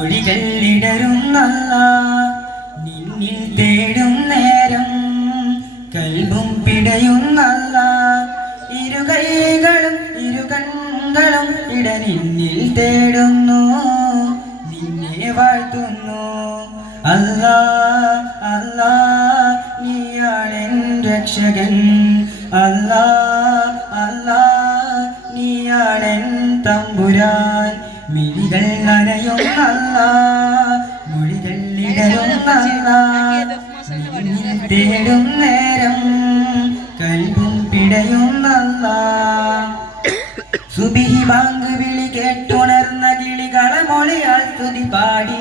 ഒളികളിടരുന്നല്ല നിന്നിൽ തേടും നേരം കൽബും പിടയുന്നല്ല ഇരുകൈകളും ഇരുകണ്ണുകളും ഇട നിന്നിൽ തേടുന്നു നിന്നെ വാഴ്ത്തുന്നു. അല്ലാ അല്ലാ നീയാണെൻ രക്ഷകൻ. അല്ലാ അല്ലാ നീയാണെൻ തമ്പുരാൻ. മിഴികൾ നനയുന്നല്ല മൊഴികൾ തേടും നേരം കൽബും പിടയുന്നല്ല സുബിഹി ബാങ്ക് വിളി കേട്ടുണർന്ന കിളികളെ മൊളിയാൽ സ്തുതി പാടി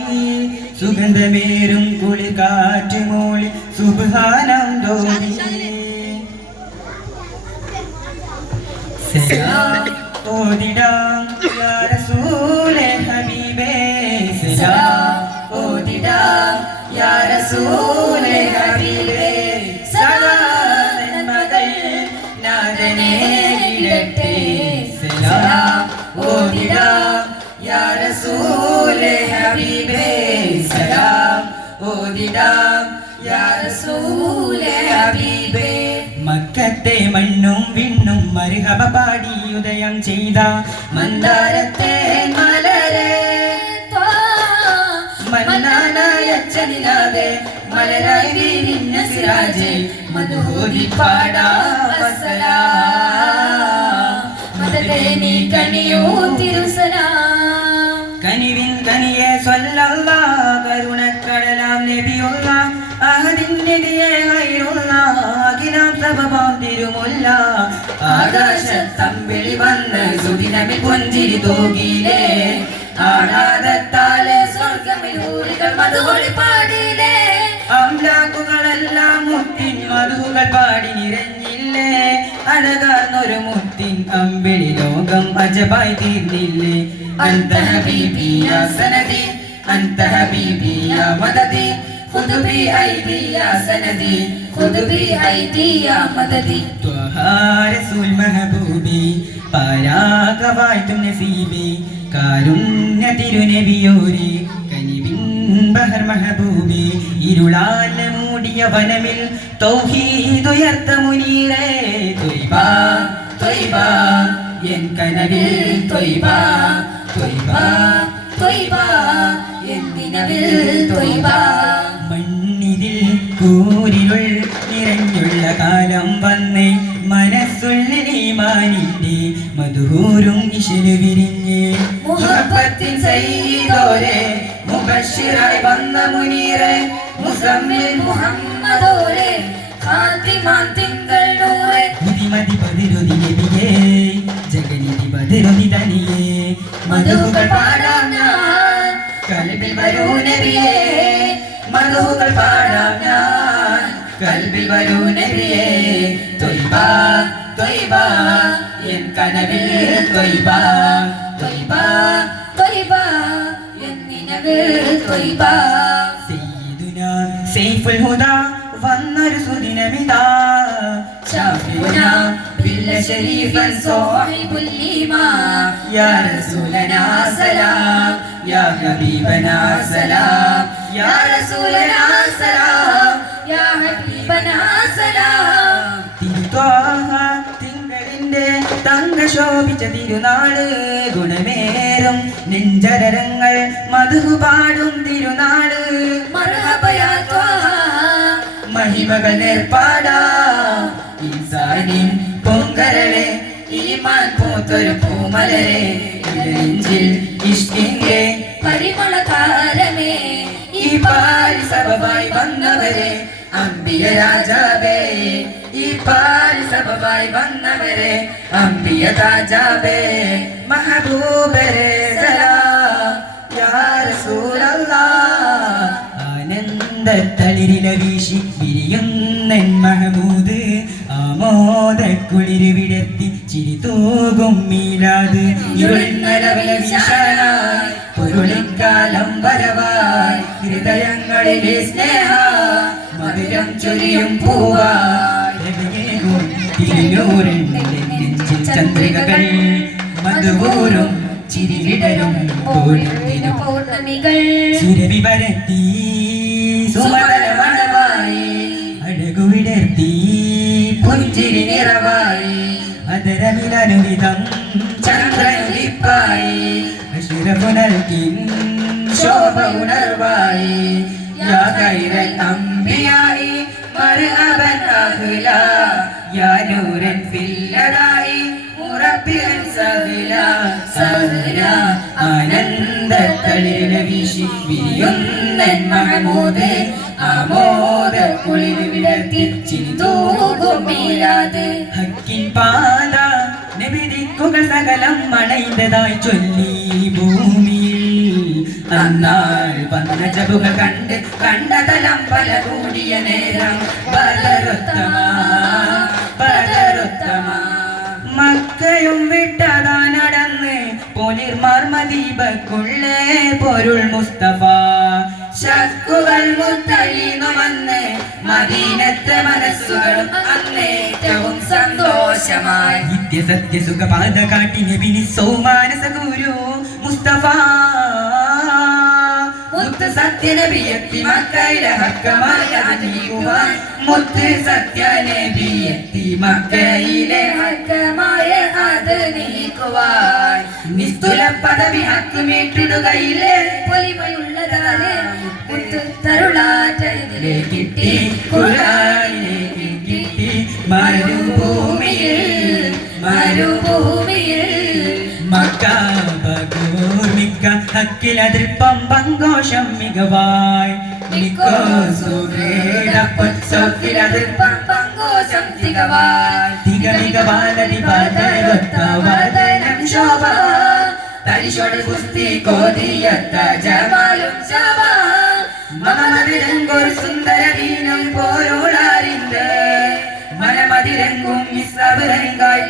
സുഗന്ധമേറും കുളി കാറ്റ് മൂളി സുബാനം തോന്നി ഓതിടാം യാ റസൂലേ ഹബീബേ സലാം ഓതിടാം യാ റസൂലേ ഹബീബേ സലാം നന്മകൾ നാഥനേ ഇടട്ടെ സലാം ഓതിടാം യാ റസൂലേ ഹബീബേ സലാം ഓതിടാം യാ റസൂലേ ഹബീബേ മക്കത്തെ മണ്ണും വിണ്ണും മരുഹബ ഉദയം ചെയ്ത മന്ദാരത്തെ മലരെ. മന്നാനായച്ചനിലാതെ മലരായി വിരിഞ്ഞ പാടാ അഹദിന്റെ തിരുമുല്ല ആകാശത്തമ്പിളി വന്ന് സുദിനമിൽ പുഞ്ചിരി തൂകിയിലേ. ആടാതത്താലെ സ്വർഗമിൽ ഊരുകൾ മധുവൊളി പാടിയില്ലേ അംലാക്കുകളെല്ലാം മുത്തിൻ മധുകൾ പാടി നിറഞ്ഞില്ലേ അഴകാർന്നൊരു മുത്തിൻ ലോകം അജബായി തീർന്നില്ലേ. അന്തഹ ബീബിയ സനദി അന്ത ഹബീബി യാ മദദി خذ بأيدي يا سندي خذ بأيدي يا مددي ത്വഹാ റസൂൽ മെഹബൂബി പരാഗവാഴ്ത്തും നസീബി കാരുണ്യ തിരുനബിയോരെ കനിവിൻ ബഹർ മെഹബൂബി ഇരുളാല മൂടിയ വനമിൽ തൗഹീദുയർത്ത മുനീറേ തൊയ്ബ തൊയ്ബ എൻ കനവിൽ തൊയ്ബ തൊയ്ബ തൊയ്ബ എന്തിനവിൽ തൊയ്ബ കൂരിരുൾ നിറഞ്ഞുള്ള കാലം വന്നേ. മനസ്സുള്ളിമാനിന്റെ മധുഹൂരും ഇശലു വിരിഞ്ഞ്. മുഹബത്തിൻ സയ്യിദോരെ മുബശ്ശിറായി വന്ന മുനീറെ മുസമ്മിൽ മുഹമ്മദോരെ കാത്തിമാൻ തിങ്കൾ നൂറെ. മുതിമതി പതിരുതി നബിയേ ജഗനിധി പതിരുതി തനിയേ. മധുകൾ പാടാം ഞാൻ കൽബിൽ വരൂ നബിയേ. മധുകൾ പാടാം ഞാൻ കൽവിൽ വരൂ നബിയേ. തൊയ്ബ തൊയ്ബ എൻ കനവിൽ തൊയ്ബ. തൊയ്ബ തൊയ്ബ എൻ നിലവിൽ തൊയ്ബ. സയ്യിദുന സൈഫുൽ ഹുദ വന്നൊരു സുദിനമിതാ. ഷാഫിഉന ബില്ല ശരീഫൻ സാഹിബുൽ ഈമാ. യാ റസൂലനാ സലാം യാ ഹബീബനാ സലാം യാ റസൂലനാ സലാം. യാ ഹബീബനാ സലാം തിങ്കളിന്റെ തങ്ക ശോഭിച്ച തിരുനാൾ ഗുണമേറും. നെഞ്ചരങ്ങൾ മധു പാടും തിരുനാൾ. മഹിമകൾ നേർപ്പാടാ. ഇൻസാനിൻ പൊങ്കരളെ ഈമാൻ പൂത്തൊരു പൂമലരെ. നെഞ്ചിൽ ഇഷ്ടിന്റെ പരിമള താരമേ ഈ പാ സഭമായി വന്നവരെ അമ്പിയ രാജാവേ. ഈ പാരി സഭമായി വന്നവരെ അമ്പിയ രാജാവേ. മഹബൂബരെ ആനന്ദത്തളിരില വീശി വിരിയുന്നൻ മഹബൂദ്. ആമോദക്കുളിര് വിടർത്തി ചിരി തൂകും മീലാത് ഇരുളിന്നലവില വീശാനായി പൊരുളിക്കാലം വരവായി. ഹൃദയങ്ങളിലെ സ്നേഹ മധുരം ചൊരിയും തിരിഞ്ഞൂരൻ നെഞ്ചിൽ ചന്ദ്രികകൾ മധുപൂരും ചിരിവിടരും പൗർണമികൾ. സുരവി പരത്തി സുമണമായി മണവായി അഴകു വിടർത്തി പുഞ്ചിരി നിറവായി. അതരമിലനുവിധം ചന്ദ്രൻ വിപ്പായി. അഷിരപുനൽക്കിൻ ശോഭ ഉണർവായി. യാ ഖൈറൽ അംബിയായി മർഹബൻ അഹ്ല യാ നൂരൻ ഫില്ലദായി മുറബ്ബിയൻ സഹല സഹല ആനന്ദ തളിരില വീശി വിരിയുന്നൻ മഹമൂദ് ആമോദ കുളിർ വിടർത്തി ചിന്തൂകും ഹക്കിൻ പാത നബിദിക്കുകൾ സകലം മണൈന്തതായി ചൊല്ലി ഭൂമിയിൽ അന്നാൾ വന്ന ജബുക കണ്ട് കണ്ടതലം പല കൂടിയ നേരം. ബദറുത്തമ ബദറുത്തമ മക്കയും വിട്ടതാ നടന്ന് പോലിർമാർ പൊരുൾ മുസ്തഫ. ശക്കുകൾ മുത്തഴിയുമെന്ന് മദീനത്തെ മനസ്സുകളും അന്നേറ്റവും സന്തോഷമായി. നിത്യ സത്യ സുഖപാത കാട്ടി നബിനി സൗമാനസ ഗുരു മുസ്തഫ. മുത്ത് സത്യ നബിയെത്തി മക്കയിലെ ഹക്കമായ അറിയുവാൻ മുത്ത് സത്യ നബിയെത്തി മക്കയിലെ ഹക്കമായ അത് നീക്കുവാൻ. നിസ്തുല പദവി പൊലിമയുള്ളതാണ് മുത്ത് കിട്ടി. ഖുർആനിലേക്ക് ഹക്കിലതിർപ്പം പങ്കോഷം മികവായി. മികോസുരേടപ്പൊച്ചോക്കിലതിർപ്പം പങ്കോഷം തികവായി. തികമികവാലരി പാതയൊത്തവദനം ശോഭ. തരിശോട് കുസ്തി കോതിയത്ത ജമാലും ശോഭ മമമതിരങ്കൊരു സുന്ദര വീനം പോരുളാറിന്റെ മനമതിരങ്കും ഇസ്ലവരങ്കായി